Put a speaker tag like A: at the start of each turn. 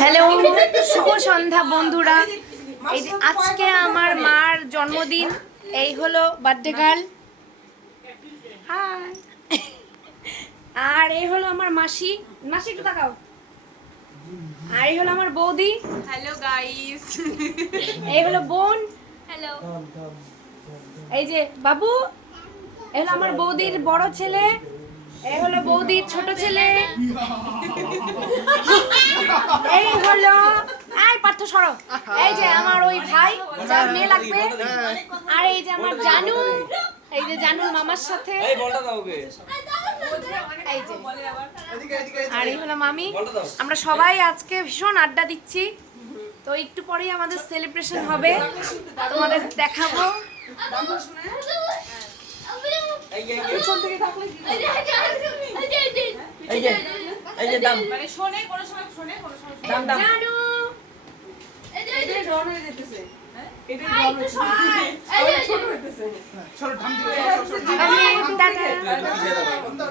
A: Hello শুভ সন্ধ্যা বন্ধুরা। এই যে আজকে আমার মার জন্মদিন এই হলো বার্থডে গার্ল আর এই হলো আমার মাসি। মাসি একটু তাকাও। আর এই হলো আমার বৌদি।
B: হ্যালো গাইস
A: এই হলো বোন।
B: হ্যালো
A: এই যে বাবু। এই হলো আমার বৌদির বড় ছেলে। এই হলো বৌদির ছোট ছেলে। এই হলো এই পার্থ সরো। এই যে আমার ওই ভাই যার মেয়ে লাগবে। আর এই যে আমার জানু এই যে জানুর মামার সাথে।
C: এই বলটা দাও ওকে।
A: এই যে। আর এই হলো মামি। আমরা সবাই আজকে ভীষণ আড্ডা দিচ্ছি। তো একটু পরেই আমাদের সেলিব্রেশন হবে। তোমাদের দেখাবো।
C: এই যে। এই যে দাম।
B: মানে শোনে কোন সময় শোনে কোন সময়
C: দাম দাম।
A: জানো?
B: এই যে হয়ে যেতেছে। হ্যাঁ? ডন হয়ে যেতেছে। ছোট হইতেছে।
C: ছোট দাও।